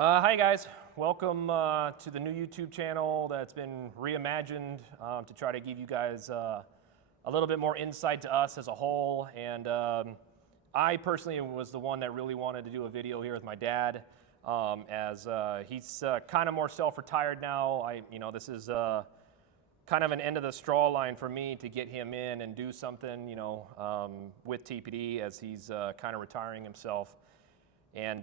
Hi guys, welcome to the new YouTube channel that's been reimagined to try to give you guys a little bit more insight to us as a whole. And I personally was the one that really wanted to do a video here with my dad, as he's kind of more self-retired now. This is kind of an end of the straw line for me to get him in and do something, with TPD as he's kind of retiring himself. And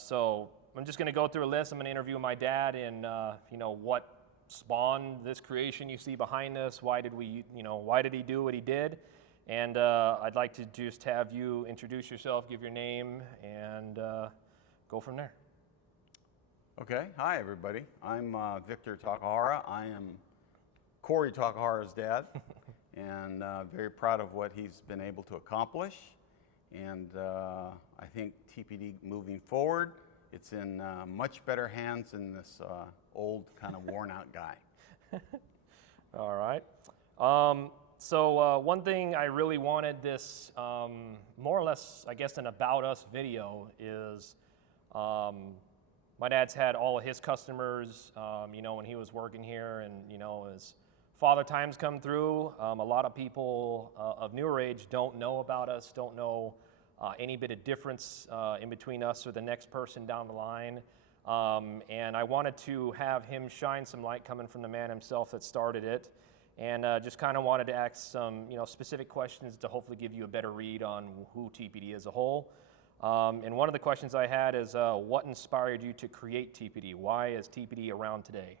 so I'm just going to go through a list. I'm going to interview my dad and, what spawned this creation you see behind us. Why did he do what he did? And I'd like to just have you introduce yourself, give your name, and go from there. Okay. Hi, everybody. I'm Victor Takahara. I am Corey Takahara's dad, and very proud of what he's been able to accomplish. And I think TPD moving forward, it's in much better hands than this old kind of worn out guy. All right. So one thing I really wanted this, more or less, I guess, an about us video is my dad's had all of his customers, when he was working here, and, as father times come through, a lot of people of newer age don't know about us, don't know any bit of difference in between us or the next person down the line. And I wanted to have him shine some light coming from the man himself that started it. And just kind of wanted to ask some specific questions to hopefully give you a better read on who TPD is as a whole. And one of the questions I had is, what inspired you to create TPD? Why is TPD around today?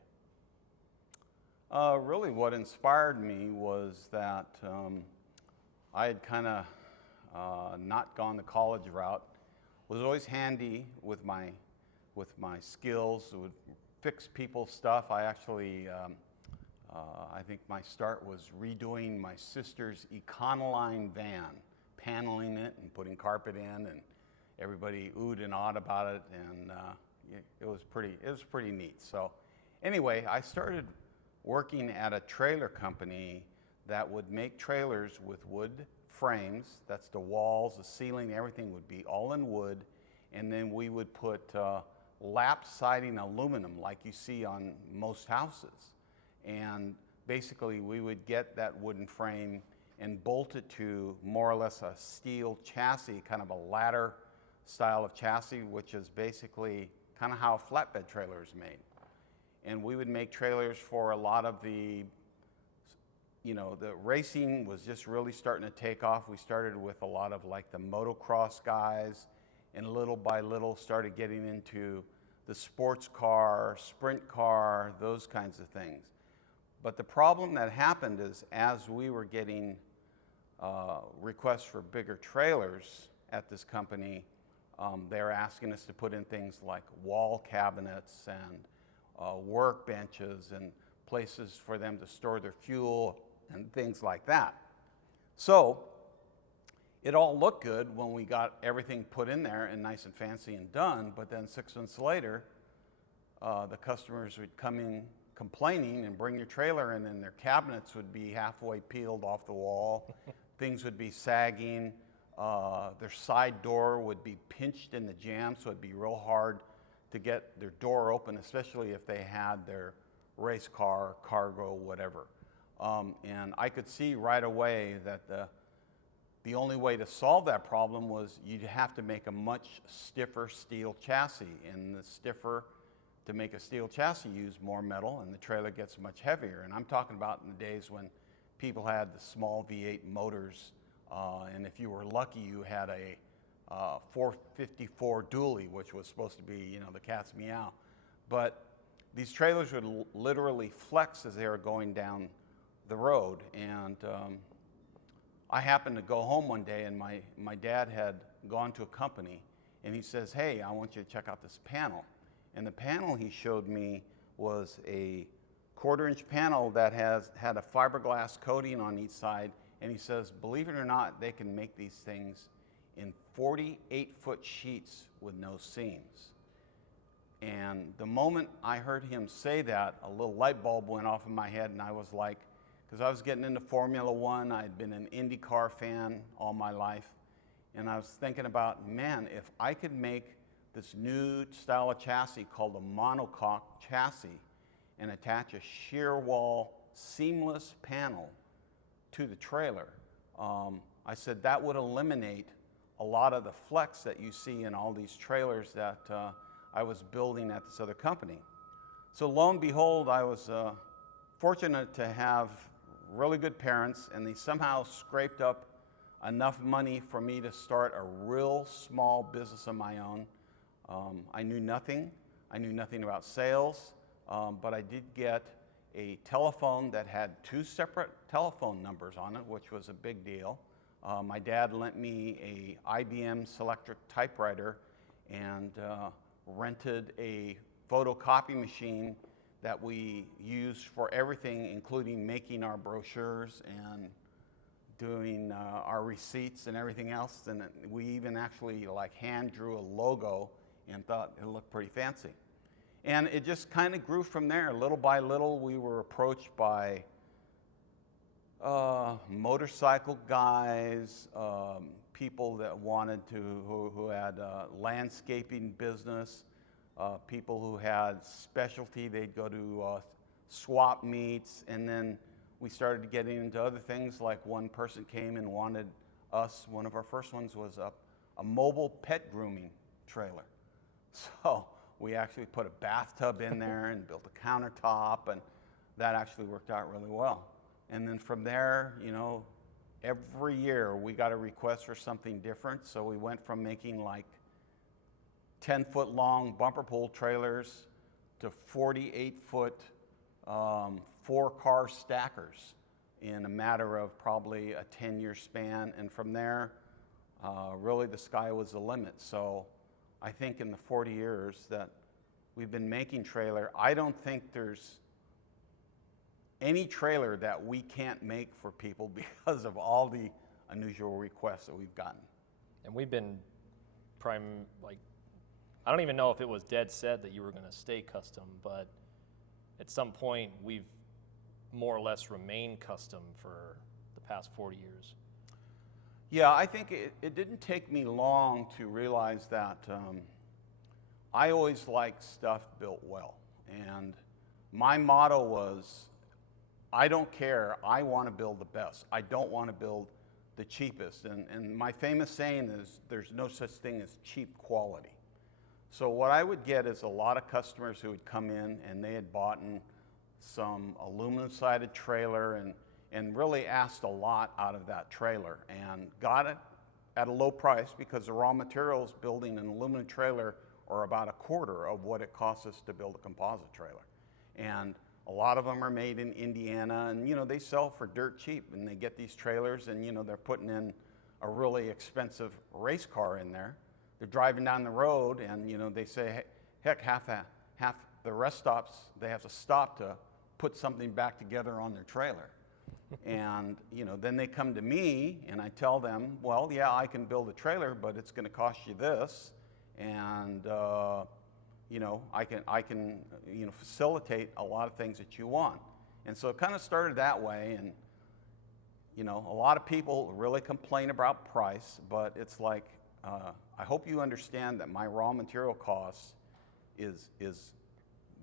Really what inspired me was that I had kind of not gone the college route, was always handy with my skills, would fix people's stuff. I actually, I think my start was redoing my sister's Econoline van, paneling it and putting carpet in, and everybody oohed and awed about it, and it was pretty neat. So anyway, I started working at a trailer company that would make trailers with wood frames. That's the walls, the ceiling, everything would be all in wood. And then we would put lap siding aluminum like you see on most houses. And basically we would get that wooden frame and bolt it to more or less a steel chassis, kind of a ladder style of chassis, which is basically kind of how a flatbed trailer is made. And we would make trailers for a lot of the racing was just really starting to take off. We started with a lot of like the motocross guys, and little by little started getting into the sports car, sprint car, those kinds of things. But the problem that happened is as we were getting requests for bigger trailers at this company, they were asking us to put in things like wall cabinets and workbenches and places for them to store their fuel and things like that. So it all looked good when we got everything put in there and nice and fancy and done, but then 6 months later, the customers would come in complaining and bring their trailer in, and their cabinets would be halfway peeled off the wall, things would be sagging, their side door would be pinched in the jamb, so it'd be real hard to get their door open, especially if they had their race car, cargo, whatever. And I could see right away that the only way to solve that problem was you'd have to make a much stiffer steel chassis. And to make a steel chassis, use more metal, and the trailer gets much heavier. And I'm talking about in the days when people had the small V8 motors, and if you were lucky, you had a 454 dually, which was supposed to be, the cat's meow. But these trailers would literally flex as they were going down the road. And I happened to go home one day, and my dad had gone to a company, and he says, "Hey, I want you to check out this panel." And the panel he showed me was a 1/4-inch panel that had a fiberglass coating on each side. And he says, believe it or not, they can make these things in 48-foot sheets with no seams. And the moment I heard him say that, a little light bulb went off in my head, and I was like, because I was getting into Formula One, I'd been an IndyCar fan all my life, and I was thinking about, man, if I could make this new style of chassis called a monocoque chassis and attach a shear wall seamless panel to the trailer. I said that would eliminate a lot of the flex that you see in all these trailers that I was building at this other company. So lo and behold, I was fortunate to have really good parents, and they somehow scraped up enough money for me to start a real small business of my own. I knew nothing. I knew nothing about sales, but I did get a telephone that had 2 separate telephone numbers on it, which was a big deal. My dad lent me a IBM Selectric typewriter and rented a photocopy machine that we used for everything, including making our brochures and doing our receipts and everything else. And we even actually like hand drew a logo and thought it looked pretty fancy. And it just kind of grew from there. Little by little, we were approached by motorcycle guys, people that wanted to, who had landscaping business, people who had specialty. They'd go to swap meets, and then we started getting into other things. Like one person came and wanted us, one of our first ones was a mobile pet grooming trailer. So we actually put a bathtub in there and built a countertop, and that actually worked out really well. And then from there, you know, every year we got a request for something different. So we went from making like 10-foot long bumper pull trailers to 48-foot 4-car stackers in a matter of probably a 10-year span. And from there, really the sky was the limit. So I think in the 40 years that we've been making trailer, I don't think there's any trailer that we can't make for people because of all the unusual requests that we've gotten. And we've been I don't even know if it was dead set that you were going to stay custom, but at some point we've more or less remained custom for the past 40 years. Yeah, I think it didn't take me long to realize that I always liked stuff built well. And my motto was, I don't care, I want to build the best. I don't want to build the cheapest. And my famous saying is, there's no such thing as cheap quality. So what I would get is a lot of customers who would come in and they had bought some aluminum-sided trailer and really asked a lot out of that trailer and got it at a low price because the raw materials building an aluminum trailer are about a quarter of what it costs us to build a composite trailer. And a lot of them are made in Indiana, and you know, they sell for dirt cheap, and they get these trailers and you know, they're putting in a really expensive race car in there. They're driving down the road and you know, they say, heck, half the rest stops, they have to stop to put something back together on their trailer. And you know, then they come to me and I tell them, well, yeah, I can build a trailer, but it's going to cost you this, and you know, I can you know, facilitate a lot of things that you want. And so it kind of started that way. And you know, a lot of people really complain about price, but it's like, I hope you understand that my raw material cost is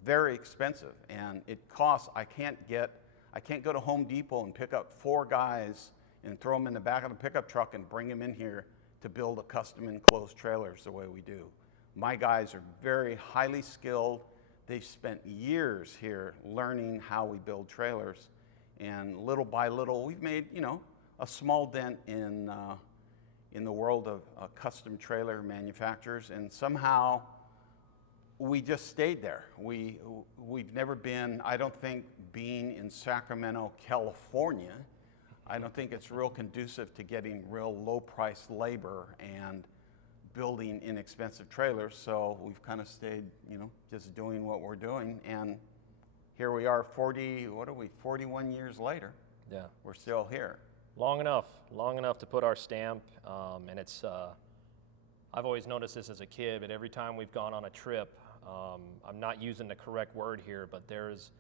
very expensive, and it costs, I can't go to Home Depot and pick up 4 guys and throw them in the back of the pickup truck and bring them in here to build a custom enclosed trailers the way we do. My guys are very highly skilled. They've spent years here learning how we build trailers, and little by little we've made, you know, a small dent in the world of custom trailer manufacturers, and somehow we just stayed there. We've never been, I don't think, being in Sacramento, California, I don't think it's real conducive to getting real low-priced labor and building inexpensive trailers. So we've kind of stayed, you know, just doing what we're doing, and here we are 41 years later. Yeah. We're still here. Long enough to put our stamp, and it's, I've always noticed this as a kid, but every time we've gone on a trip, I'm not using the correct word here, but there's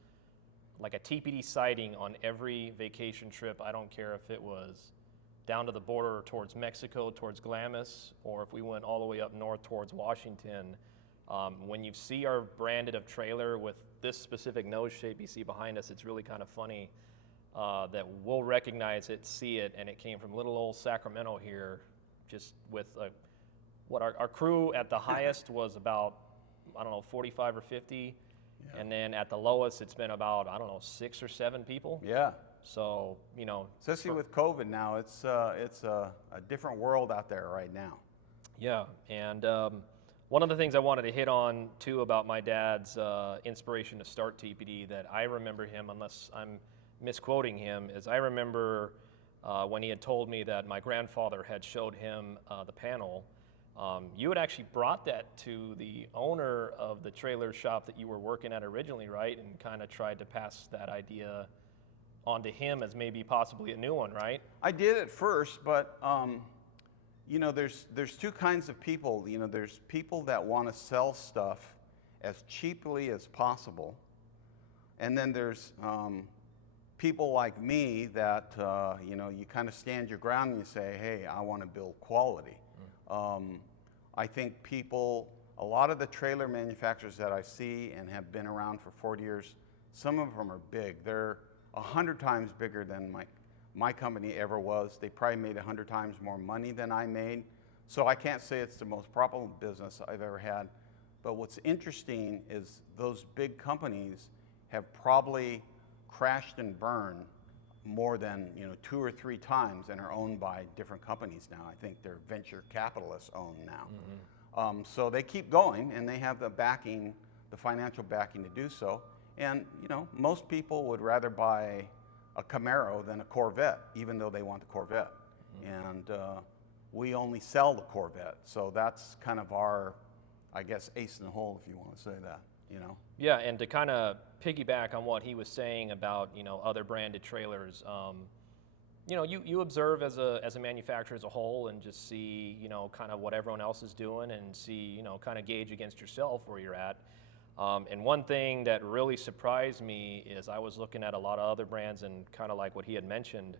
like a TPD sighting on every vacation trip. I don't care if it was down to the border towards Mexico, towards Glamis, or if we went all the way up north towards Washington, when you see our branded of trailer with this specific nose shape you see behind us, it's really kind of funny that we'll recognize it, see it, and it came from little old Sacramento here, just with what our crew at the highest was about, I don't know, 45 or 50. Yeah. And then at the lowest, it's been about, I don't know, 6 or 7 people. Yeah. So, you know. Especially with COVID now, it's a different world out there right now. Yeah, and one of the things I wanted to hit on, too, about my dad's inspiration to start TPD that I remember him, unless I'm misquoting him, is I remember when he had told me that my grandfather had showed him the panel. You had actually brought that to the owner of the trailer shop that you were working at originally, right? And kind of tried to pass that idea onto him as maybe possibly a new one, right? I did at first, but you know, there's two kinds of people. You know, there's people that want to sell stuff as cheaply as possible, and then there's people like me that you know, you kind of stand your ground and you say, hey, I want to build quality. I think a lot of the trailer manufacturers that I see and have been around for 40 years, some of them are big. They're 100 times bigger than my company ever was. They probably made 100 times more money than I made. So I can't say it's the most profitable business I've ever had. But what's interesting is those big companies have probably crashed and burned more than 2 or 3 times and are owned by different companies now. I think they're venture capitalists owned now. Mm-hmm. So they keep going, and they have the backing, the financial backing to do so. And most people would rather buy a Camaro than a Corvette, even though they want the Corvette. Mm-hmm. And we only sell the Corvette, so that's kind of our, I guess, ace in the hole, if you want to say that. Yeah, and to kind of piggyback on what he was saying about other branded trailers, you observe as a manufacturer as a whole and just see kind of what everyone else is doing and see kind of gauge against yourself where you're at. And one thing that really surprised me is I was looking at a lot of other brands and kind of like what he had mentioned.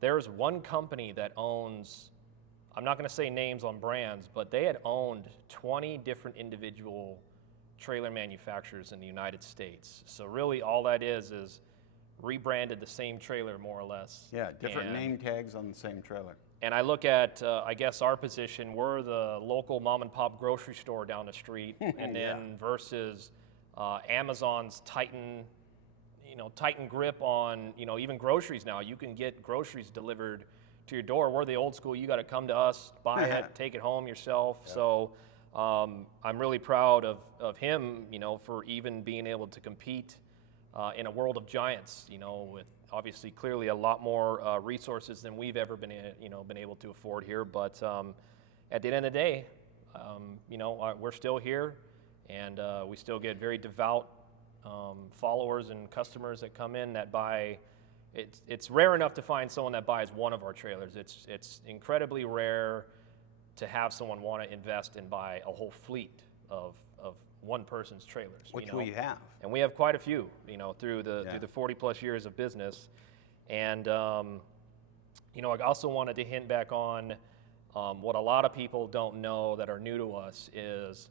There's one company that owns, I'm not going to say names on brands, but they had owned 20 different individual trailer manufacturers in the United States. So really all that is rebranded the same trailer more or less. Yeah, different name tags on the same trailer. And I look at, I guess our position, we're the local mom and pop grocery store down the street, and then versus Amazon's tighten grip on, even groceries now. You can get groceries delivered to your door. We're the old school, you got to come to us, buy it, take it home yourself. Yeah. So I'm really proud of him, for even being able to compete in a world of giants, with obviously clearly a lot more resources than we've ever been able to afford here. But at the end of the day, we're still here, and we still get very devout followers and customers that come in that buy. It's rare enough to find someone that buys one of our trailers. It's incredibly rare to have someone want to invest and buy a whole fleet of one person's trailers. Which we have. And we have quite a few, through the 40 plus years of business. And, I also wanted to hint back on what a lot of people don't know that are new to us is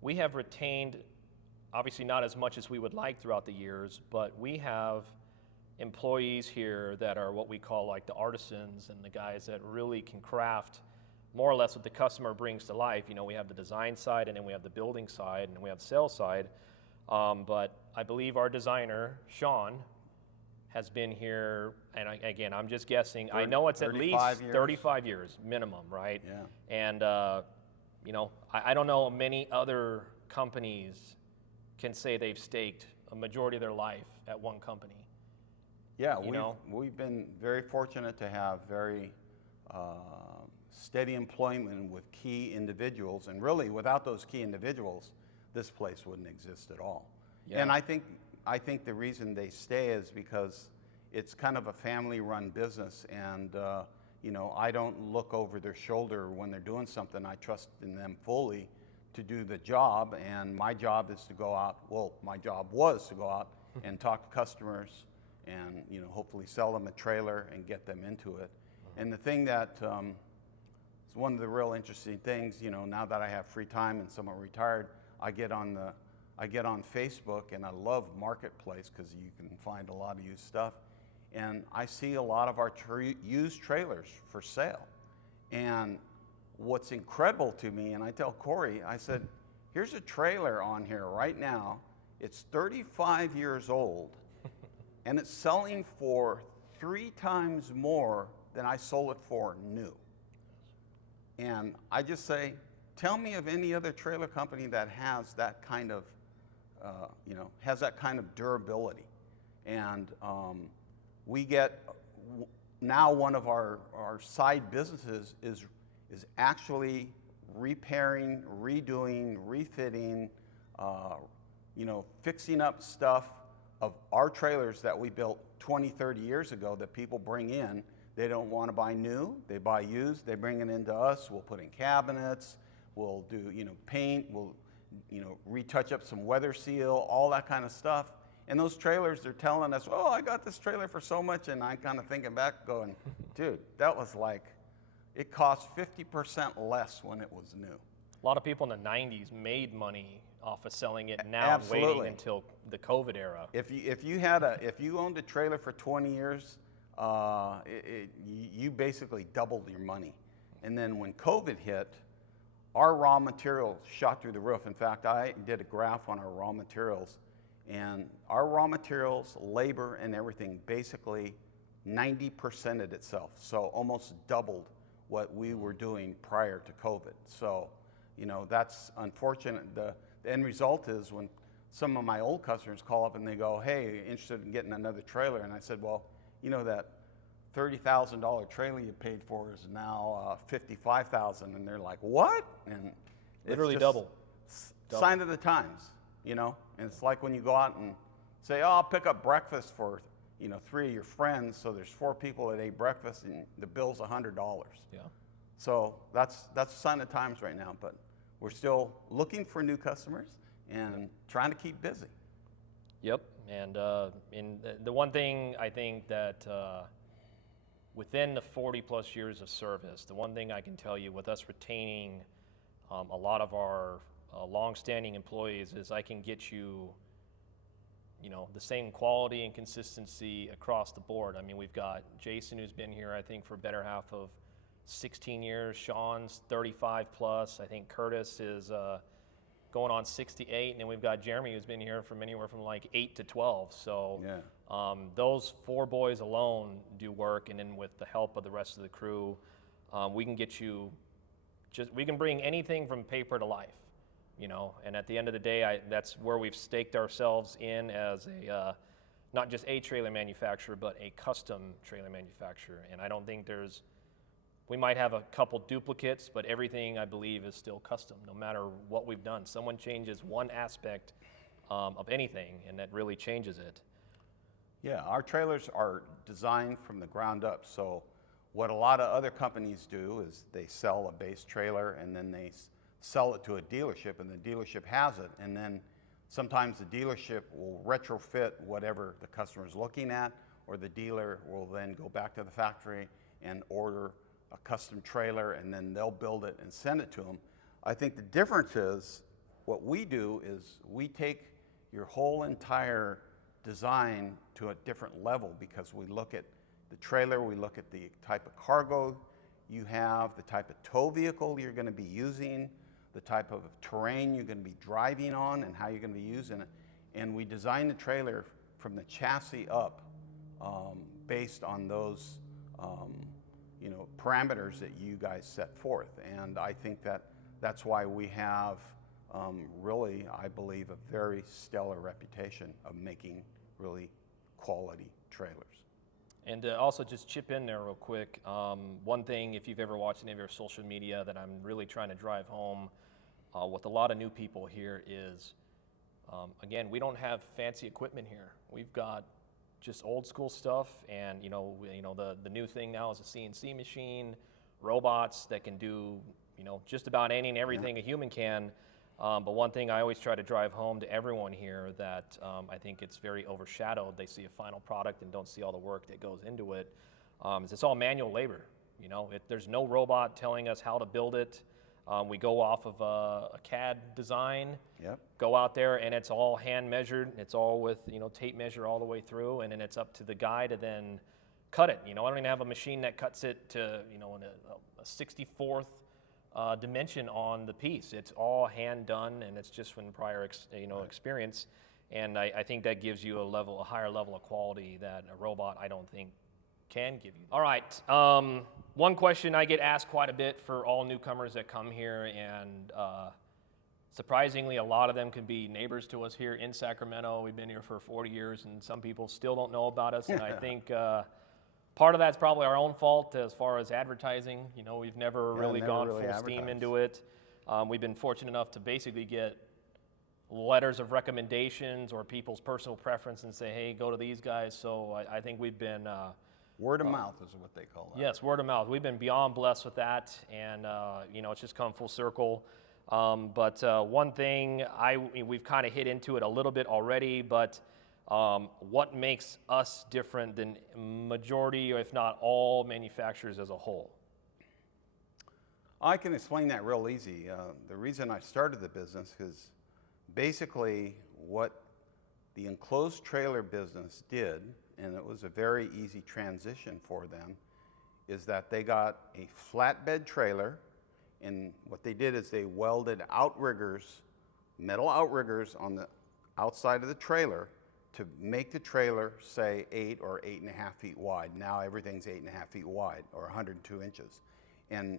we have retained, obviously not as much as we would like throughout the years, but we have employees here that are what we call like the artisans and the guys that really can craft more or less what the customer brings to life. We have the design side, and then we have the building side, and then we have the sales side. But I believe our designer, Sean, has been here, and again, I'm just guessing. I know it's at least 35 years minimum, right? Yeah. And, I don't know many other companies can say they've staked a majority of their life at one company. Yeah, we've been very fortunate to have very steady employment with key individuals, and really without those key individuals, this place wouldn't exist at all. Yeah. And I think the reason they stay is because it's kind of a family-run business, and I don't look over their shoulder when they're doing something. I trust in them fully to do the job, and my job is to go out. Well, my job was to go out and talk to customers, and hopefully sell them a trailer and get them into it. And the thing that is one of the real interesting things, you know, now that I have free time and somewhat retired, I get on Facebook, and I love Marketplace because you can find a lot of used stuff. And I see a lot of our used trailers for sale. And what's incredible to me, and I tell Corey, I said, here's a trailer on here right now. It's 35 years old, and it's selling for 3 times more than I sold it for new. And I just say, tell me of any other trailer company that has that kind of, has that kind of durability. And we get, now one of our side businesses is actually repairing, redoing, refitting, fixing up stuff of our trailers that we built 20, 30 years ago that people bring in. They don't want to buy new, they buy used, they bring it into us, we'll put in cabinets, we'll do, paint, we'll, retouch up some weather seal, all that kind of stuff. And those trailers, they're telling us, oh, I got this trailer for so much, and I'm kind of thinking back going, dude, that was like, it cost 50% less when it was new. A lot of people in the 90s made money off of selling it now, and waiting until the COVID era. If you owned a trailer for 20 years, you basically doubled your money. And then when COVID hit, our raw materials shot through the roof. In fact, I did a graph on our raw materials, and our raw materials, labor, and everything basically 90%ed itself. So almost doubled what we were doing prior to COVID. So, that's unfortunate. The end result is when some of my old customers call up and they go, hey, interested in getting another trailer? And I said, well, that $30,000 trailer you paid for is now $55,000, and they're like, what? And literally double. Sign of the times, And it's like when you go out and say, oh, I'll pick up breakfast for 3 of your friends, so there's 4 people that ate breakfast, and the bill's $100. Yeah. So that's a sign of times right now, but we're still looking for new customers and trying to keep busy. Yep, and the one thing I think that within the 40 plus years of service, the one thing I can tell you with us retaining a lot of our long-standing employees is I can get you, the same quality and consistency across the board. I mean, we've got Jason, who's been here, I think, for a better half of 16 years. Sean's 35 plus. I think Curtis is going on 68, and then we've got Jeremy, who's been here from anywhere from like 8 to 12. So yeah. Those 4 boys alone do work, and then with the help of the rest of the crew, we can get you we can bring anything from paper to life. And at the end of the day, that's where we've staked ourselves in as a, not just a trailer manufacturer, but a custom trailer manufacturer. And I don't think we might have a couple duplicates, but everything, I believe, is still custom, no matter what we've done. Someone changes one aspect of anything, and that really changes it. Yeah, our trailers are designed from the ground up. So what a lot of other companies do is they sell a base trailer, and then they sell it to a dealership, and the dealership has it, and then sometimes the dealership will retrofit whatever the customer is looking at, or the dealer will then go back to the factory and order a custom trailer, and then they'll build it and send it to them. I think the difference is what we do is we take your whole entire design to a different level, because we look at the trailer, we look at the type of cargo you have, the type of tow vehicle you're going to be using, the type of terrain you're going to be driving on, and how you're going to be using it. And we design the trailer from the chassis up based on those parameters that you guys set forth. And I think that's why we have really, I believe, a very stellar reputation of making really quality trailers. And also just chip in there real quick. One thing, if you've ever watched any of your social media, that I'm really trying to drive home with a lot of new people here is, again, we don't have fancy equipment here. We've got just old school stuff, and the new thing now is a CNC machine, robots that can do just about any and everything a human can. But one thing I always try to drive home to everyone here that I think it's very overshadowed. They see a final product and don't see all the work that goes into it. Is it's all manual labor. You know, there's no robot telling us how to build it. We go off of a CAD design, Yep. go out there, and it's all hand measured. It's all with, you know, tape measure all the way through, and then it's up to the guy to then cut it. You know, I don't even have a machine that cuts it to, you know, in a 64th dimension on the piece. It's all hand done, and it's just from prior experience. And I think that gives you a higher level of quality that a robot, I don't think, can give you. All right, one question I get asked quite a bit for all newcomers that come here, and surprisingly, a lot of them can be neighbors to us here in Sacramento. We've been here for 40 years, and some people still don't know about us, and I think part of that's probably our own fault as far as advertising. You know, we've never really gone full steam into it. We've been fortunate enough to basically get letters of recommendations or people's personal preference and say, hey, go to these guys. So I think we've been... word of mouth is what they call that. Yes, word of mouth. We've been beyond blessed with that, and you know, it's just come full circle. But one thing, we've kind of hit into it a little bit already, but what makes us different than majority, or if not all, manufacturers as a whole? I can explain that real easy. The reason I started the business is basically what the enclosed trailer business did, and it was a very easy transition for them, is that they got a flatbed trailer, and what they did is they welded outriggers, metal outriggers on the outside of the trailer to make the trailer, say, 8 or 8.5 feet wide. Now everything's 8.5 feet wide, or 102 inches. And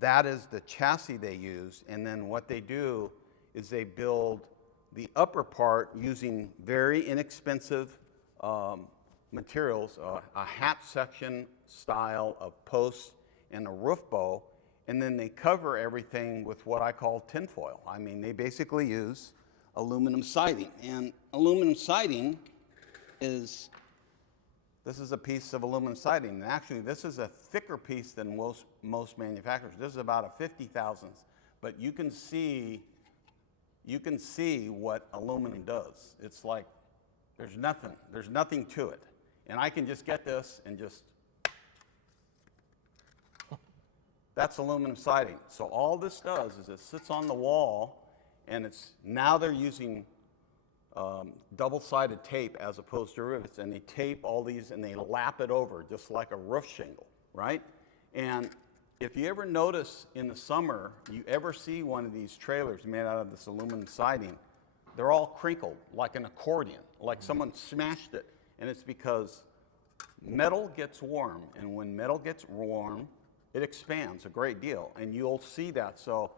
that is the chassis they use, and then what they do is they build the upper part using very inexpensive materials, a hat section style of posts and a roof bow, and then they cover everything with what I call tinfoil. I mean, they basically use aluminum siding, and aluminum siding this is a piece of aluminum siding, and actually this is a thicker piece than most manufacturers. This is about a 50 thousandths, but you can see what aluminum does. It's like there's nothing to it. And I can just get this and just, that's aluminum siding. So all this does is it sits on the wall, and now they're using double-sided tape as opposed to rivets, and they tape all these and they lap it over just like a roof shingle, right? And if you ever notice in the summer, you ever see one of these trailers made out of this aluminum siding, they're all crinkled like an accordion, like someone smashed it. And it's because metal gets warm, and when metal gets warm, it expands a great deal, and you'll see that. So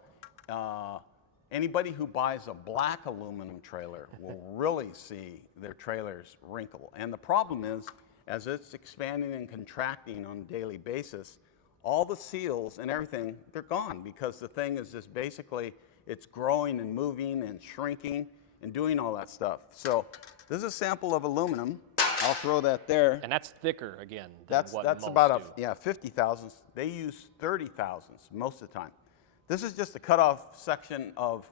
anybody who buys a black aluminum trailer will really see their trailers wrinkle. And the problem is, as it's expanding and contracting on a daily basis, all the seals and everything, they're gone, because the thing is just basically, it's growing and moving and shrinking and doing all that stuff. So this is a sample of aluminum. I'll throw that there. And that's thicker, again, than That's what about most 50 thousandths. They use 30 thousandths most of the time. This is just a cut-off section of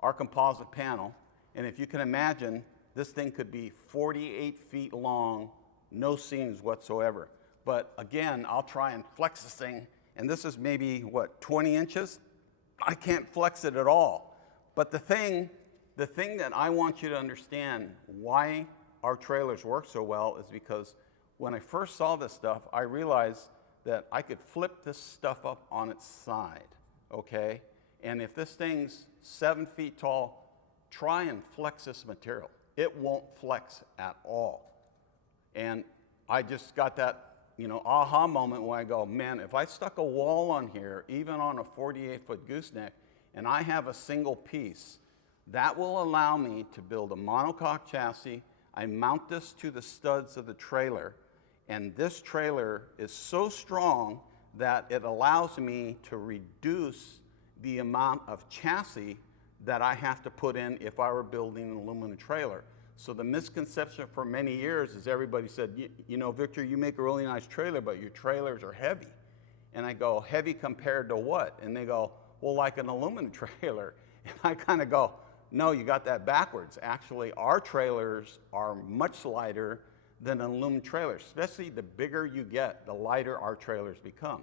our composite panel, and if you can imagine, this thing could be 48 feet long, no seams whatsoever. But again, I'll try and flex this thing, and this is maybe, what, 20 inches? I can't flex it at all. But the thing that I want you to understand why our trailers work so well is because when I first saw this stuff, I realized that I could flip this stuff up on its side, okay? And if this thing's 7 feet tall, try and flex this material. It won't flex at all. And I just got that, aha moment when I go, man, if I stuck a wall on here, even on a 48-foot gooseneck, and I have a single piece, that will allow me to build a monocoque chassis. I mount this to the studs of the trailer, and this trailer is so strong that it allows me to reduce the amount of chassis that I have to put in if I were building an aluminum trailer. So the misconception for many years is everybody said, Victor, you make a really nice trailer, but your trailers are heavy. And I go, heavy compared to what? And they go, well, like an aluminum trailer. And I kind of go, no, you got that backwards. Actually, our trailers are much lighter than an aluminum trailer. Especially the bigger you get, the lighter our trailers become.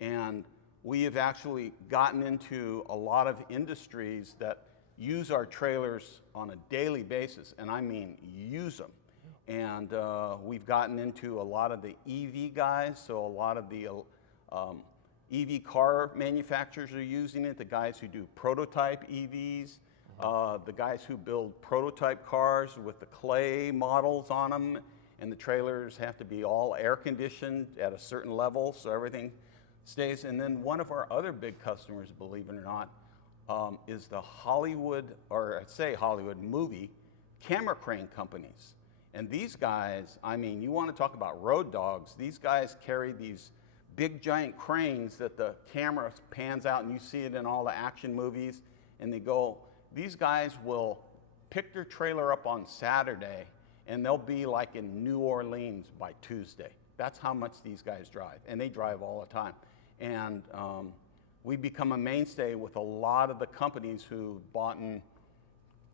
And we have actually gotten into a lot of industries that use our trailers on a daily basis, and I mean use them. And we've gotten into a lot of the EV guys, so a lot of the EV car manufacturers are using it, the guys who do prototype EVs, the guys who build prototype cars with the clay models on them, and the trailers have to be all air conditioned at a certain level so everything stays. And then one of our other big customers, believe it or not, is the Hollywood, or I'd say Hollywood movie camera crane companies. And these guys, I mean, you want to talk about road dogs, these guys carry these big giant cranes that the camera pans out, and you see it in all the action movies, and they go, these guys will pick their trailer up on Saturday and they'll be like in New Orleans by Tuesday. That's how much these guys drive, and they drive all the time. And we've become a mainstay with a lot of the companies who bought in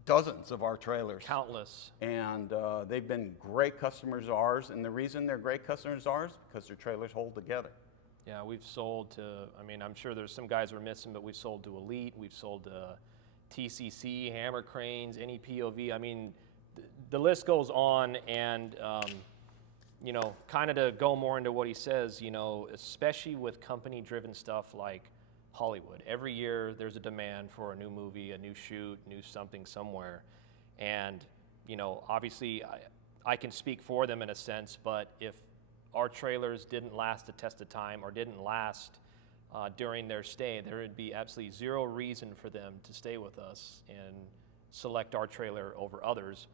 dozens of our trailers. Countless. And they've been great customers of ours, and the reason they're great customers of ours is because their trailers hold together. Yeah, we've sold to, I mean, I'm sure there's some guys we're missing, but we've sold to Elite, we've sold to TCC, Hammer Cranes, any POV. I mean, the list goes on, and you know, kind of to go more into what he says, you know, especially with company-driven stuff like Hollywood. Every year there's a demand for a new movie, a new shoot, new something somewhere. And, you know, obviously I can speak for them in a sense, but if our trailers didn't last the test of time or didn't last during their stay, there would be absolutely zero reason for them to stay with us and select our trailer over others.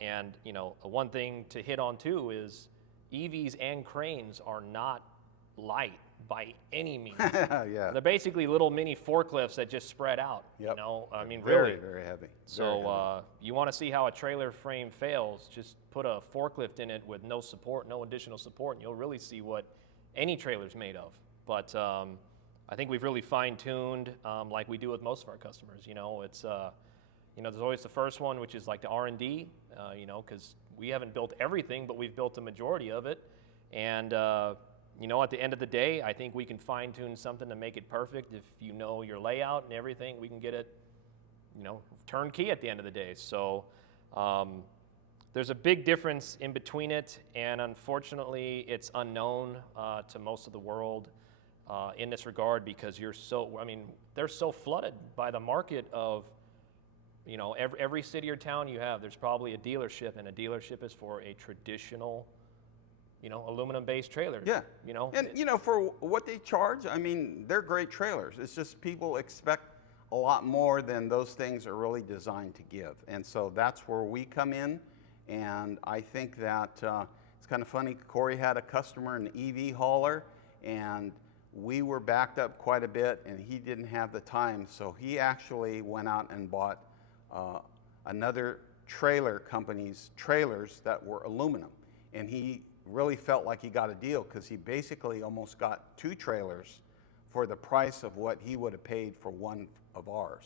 And, you know, one thing to hit on too is EVs and cranes are not light by any means. Yeah. They're basically little mini forklifts that just spread out. Yep. You know, I mean, Very, really. very heavy. So you want to see how a trailer frame fails, just put a forklift in it with no support, no additional support, and you'll really see what any trailer's made of. But I think we've really fine-tuned, like we do with most of our customers. You know, it's, you know, there's always the first one, which is like the R&D, you know, because we haven't built everything, but we've built a majority of it. And, you know, at the end of the day, I think we can fine-tune something to make it perfect. If you know your layout and everything, we can get it, you know, turnkey at the end of the day. So there's a big difference in between it, and unfortunately, it's unknown to most of the world in this regard, because you're so, I mean, they're so flooded by the market of, you know, every city or town you have, there's probably a dealership, and a dealership is for a traditional, you know, aluminum-based trailer. Yeah. You know, and you know, for what they charge, I mean, they're great trailers. It's just people expect a lot more than those things are really designed to give. And so that's where we come in. And I think that it's kind of funny. Corey had a customer, an EV hauler, and we were backed up quite a bit, and he didn't have the time. So he actually went out and bought another trailer company's trailers that were aluminum. And he really felt like he got a deal, because he basically almost got 2 trailers for the price of what he would have paid for one of ours.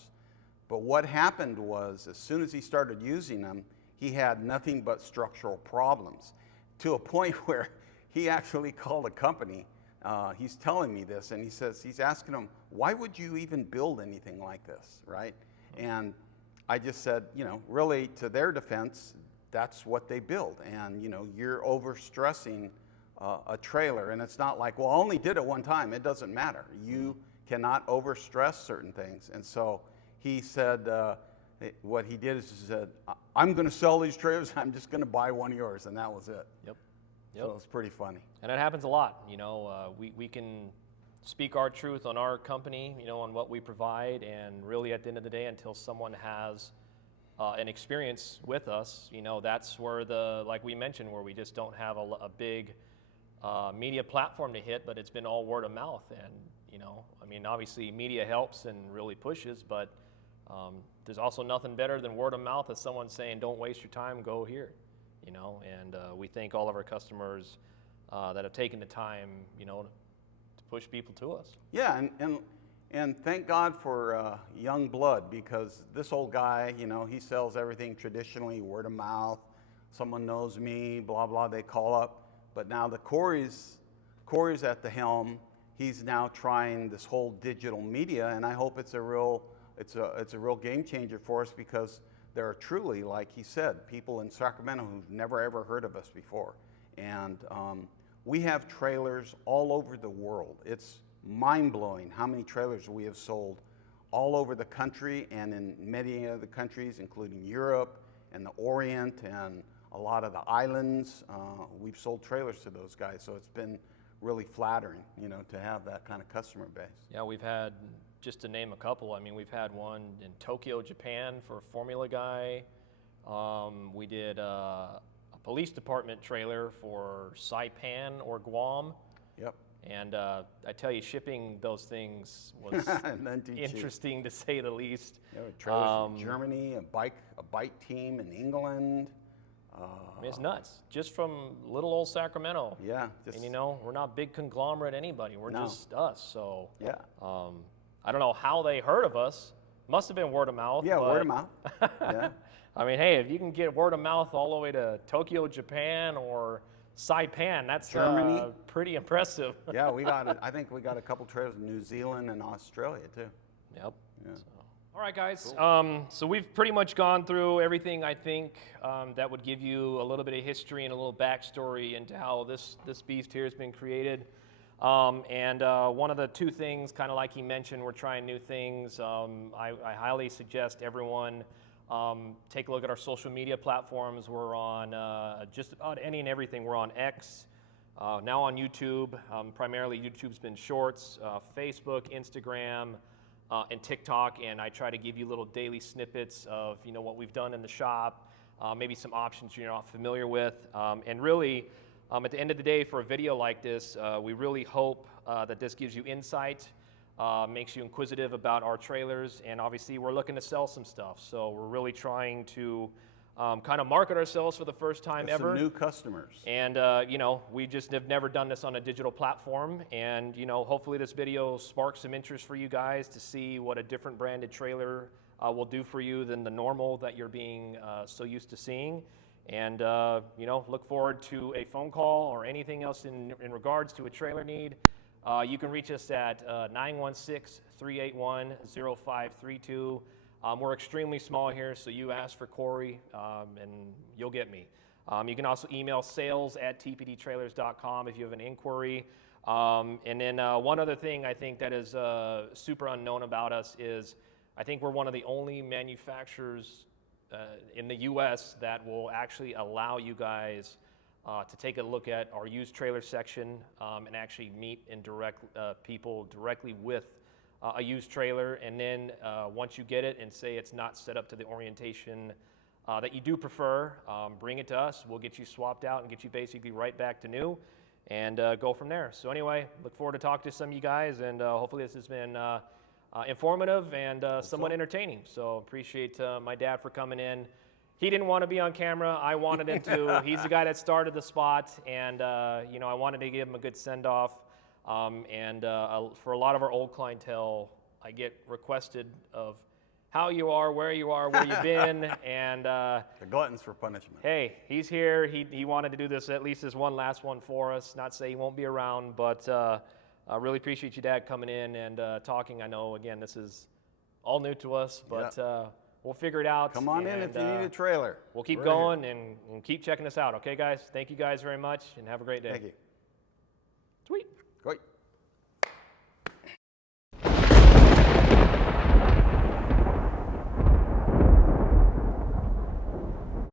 But what happened was, as soon as he started using them, he had nothing but structural problems, to a point where he actually called a company. He's telling me this, and he says, he's asking them, why would you even build anything like this, right? And I just said, you know, really, to their defense, that's what they build. And, you know, you're overstressing a trailer, and it's not like, well, I only did it one time. It doesn't matter. You cannot overstress certain things. And so he said, what he did is he said, I'm going to sell these trailers. I'm just going to buy one of yours. And that was it. Yep. So it's pretty funny. And it happens a lot. You know, we can speak our truth on our company, you know, on what we provide, and really at the end of the day, until someone has an experience with us, you know, that's where like we mentioned, where we just don't have a big media platform to hit, but it's been all word of mouth. And, you know, I mean, obviously media helps and really pushes, but there's also nothing better than word of mouth of someone saying, don't waste your time, go here, you know. And we thank all of our customers that have taken the time, you know, to push people to us. Yeah, and thank God for young blood, because this old guy, you know, he sells everything traditionally, word of mouth. Someone knows me, blah, blah, they call up. But now the Corey's at the helm. he's now trying this whole digital media, and I hope it's a real game changer for us, because there are truly, like he said, people in Sacramento who've never ever heard of us before. And we have trailers all over the world. It's mind-blowing how many trailers we have sold all over the country and in many other countries, including Europe and the Orient and a lot of the islands. We've sold trailers to those guys, so it's been really flattering, you know, to have that kind of customer base. Yeah, we've had, just to name a couple, I mean, we've had one in Tokyo, Japan for a Formula guy. We did a police department trailer for Saipan or Guam. Yep. And I tell you, shipping those things was interesting to say the least. Yeah, trailers in Germany, a bike team in England. I mean, it's nuts. Just from little old Sacramento. Yeah. And you know, we're not big conglomerate anybody. We're just us. So yeah. I don't know how they heard of us. Must have been word of mouth. Yeah, word of mouth. Yeah. I mean, hey, if you can get word of mouth all the way to Tokyo, Japan, or Saipan, that's Germany. Pretty impressive. Yeah, I think we got a couple trailers in New Zealand and Australia too. Yep. Yeah. So. All right, guys. Cool. So we've pretty much gone through everything, I think, that would give you a little bit of history and a little backstory into how this beast here has been created. And one of the two things, kind of like he mentioned, we're trying new things. I highly suggest everyone take a look at our social media platforms. We're on just about any and everything. We're on X, now on YouTube. Primarily, YouTube's been Shorts, Facebook, Instagram, and TikTok. And I try to give you little daily snippets of what we've done in the shop, maybe some options you're not familiar with, and really. At the end of the day, for a video like this, we really hope that this gives you insight, makes you inquisitive about our trailers, and obviously we're looking to sell some stuff. So we're really trying to kind of market ourselves for the first time ever. Some new customers. And we just have never done this on a digital platform, and hopefully this video sparks some interest for you guys to see what a different branded trailer will do for you than the normal that you're being so used to seeing. And, look forward to a phone call or anything else in regards to a trailer need. You can reach us at 916-381-0532. We're extremely small here, so you ask for Corey, and you'll get me. You can also email sales@tpdtrailers.com if you have an inquiry. And then one other thing I think that is super unknown about us is I think we're one of the only manufacturers in the U.S. that will actually allow you guys to take a look at our used trailer section and actually meet and direct people directly with a used trailer. And then once you get it and say it's not set up to the orientation that you do prefer, bring it to us. We'll get you swapped out and get you basically right back to new and go from there. So anyway, look forward to talking to some of you guys, and hopefully this has been informative and somewhat entertaining. So appreciate my dad for coming in. He didn't want to be on camera. I wanted him to. He's the guy that started the spot, and I wanted to give him a good send-off. And for a lot of our old clientele, I get requested of how you are, where you've been, and the gluttons for punishment. Hey, he's here. He wanted to do this, at least this one last one for us. Not say he won't be around, but I really appreciate you, Dad, coming in and talking. I know, again, this is all new to us, but we'll figure it out. Come on in if you need a trailer. We'll keep going and keep checking us out. Okay, guys? Thank you guys very much, and have a great day. Thank you.